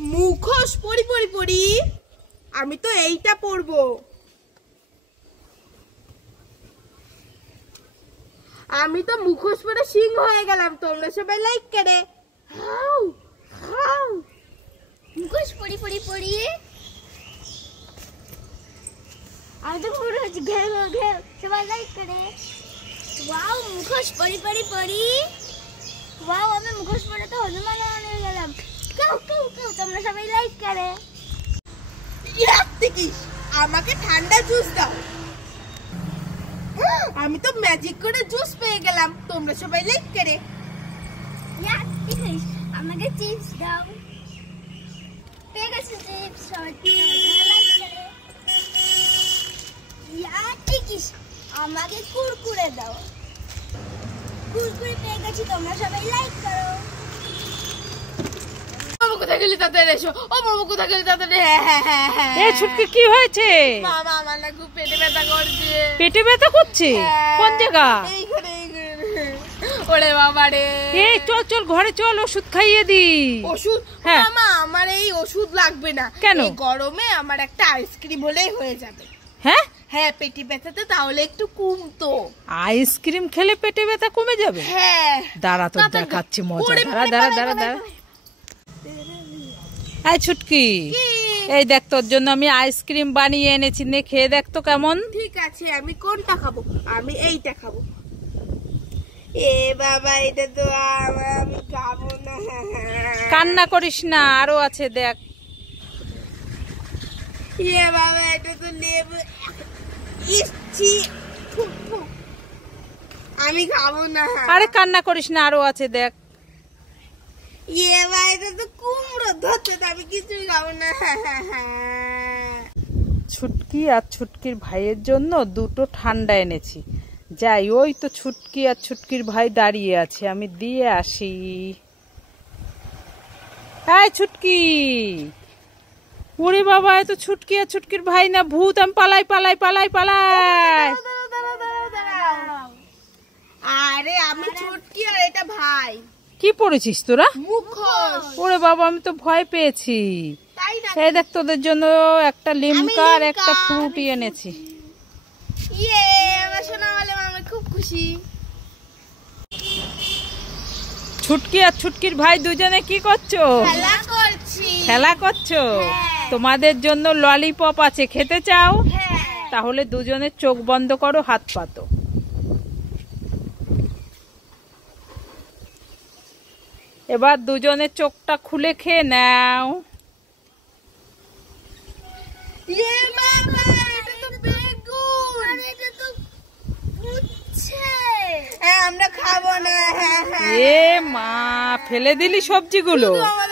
মুখোশ পরি পরি পরি, আমি তো এইটা পরবো। আমি তো মুখোশ পরে সিংহ হয়ে গেলাম, তোমরা সবাই লাইক করে হাউ হাউ। মুখোশ পরি পরি পরি, আমি তো পুরো ঘেউ ঘেউ, সবাই লাইক করে। ওয়াও, মুখোশ পরি পরি পরি, ওয়াও, আমি মুখোশ পরে তো হনুমান হয়ে গেলাম। কেউ কেউ কেউ, তোমরা সবাই লাইক করে। আমাকে ঠান্ডা জুস দাও, আমি তো ম্যাজিক করে জুস পেয়ে গেলাম, তোমরা সবাই লাইক করে। আমাকে চিপস দাও, পেয়ে গেছে চিপস, সবাই লাইক করে। আমাকে কুরকুরে দাও, কুরকুরে পেয়ে গেছি, তোমরা সবাই লাইক করো। কোথায় গেলি তাড়াতাড়ি এসো, ও মামা কোথায় গেলি তাড়াতাড়ি। এই ছুটকি কি হয়েছে? মামা আমার না খুব পেটে ব্যথা করছে। পেটে ব্যথা করছে? কোন জায়গা? এইখানে। ওরে বাবা রে, এই চল চল ঘরে চল, ওষুধ খাইয়ে দি। ওষুধ? হ্যাঁ। মামা আমার এই ওষুধ লাগবে না। কেন? এই গরমে আমার একটা আইসক্রিম হলেই হয়ে যাবে। হ্যাঁ হ্যাঁ, পেটে ব্যথাতে তাহলে একটু কমতো। আইসক্রিম খেলে পেটে ব্যথা কমে যাবে? হ্যাঁ। দাঁড়া তো দেখাচ্ছি মজা। দাঁড়া। এই ছুটকি, এই দেখ তোর জন্য আমি আইসক্রিম বানিয়ে এনেছি, নে খেয়ে দেখ তো কেমন। ঠিক আছে, আমি কোনটা খাবো? আমি এইটা খাবো। এ বাবা, এটা তো আমি খাবো না। কান্না করিস না, আরো আছে দেখ। এ বাবা, এটা তো লেবু। ইচ্ছি, আমি খাবো না। আরে কান্না করিস না, আরো আছে দেখ। এ বাবা, এটা তো কুমড়ো ধরতে, আমি কিছুই খাবো না। ছুটকি আর ছুটকির ভাইয়ের জন্য দুটো ঠান্ডা এনেছি। যাই, ওই তো ছুটকি আর ছুটকির ভাই দাঁড়িয়ে আছে, আমি দিয়ে আসি। এই ছুটকি, ওরে বাবা, এ তো ছুটকি আর ছুটকির ভাই না, ভূত। আমি পালাই পালাই পালাই পালাই। আরে আমি ছুটকি আর এটা ভাই। কি পড়েছিস তোরা? মুখোশ। ওরে বাবা, আমি তো ভয় পেয়েছি। তাই না? এই দেখ, তোদের জন্য একটা লিমকা আর একটা ফ্রুটি এনেছি। ইয়ে, আমার শোনা বলে আমি খুব খুশি। ছুটকি আর ছুটকির ভাই দুজনে কি করছো? খেলা করছি। খেলা করছো? হ্যাঁ। তোমাদের জন্য ললিপপ আছে, খেতে চাও? হ্যাঁ। তাহলে দুজনে চোখ বন্ধ করো, হাত পাতো। এবার দুজনে চোখটা খুলে খেয়ে নাও। ইয়ে বাবা, এটা তো বেগুন। আরে এটা তো উচ্ছে। আমরা খাবো না। এ মা, ফেলে দিলি সবজিগুলো। আমার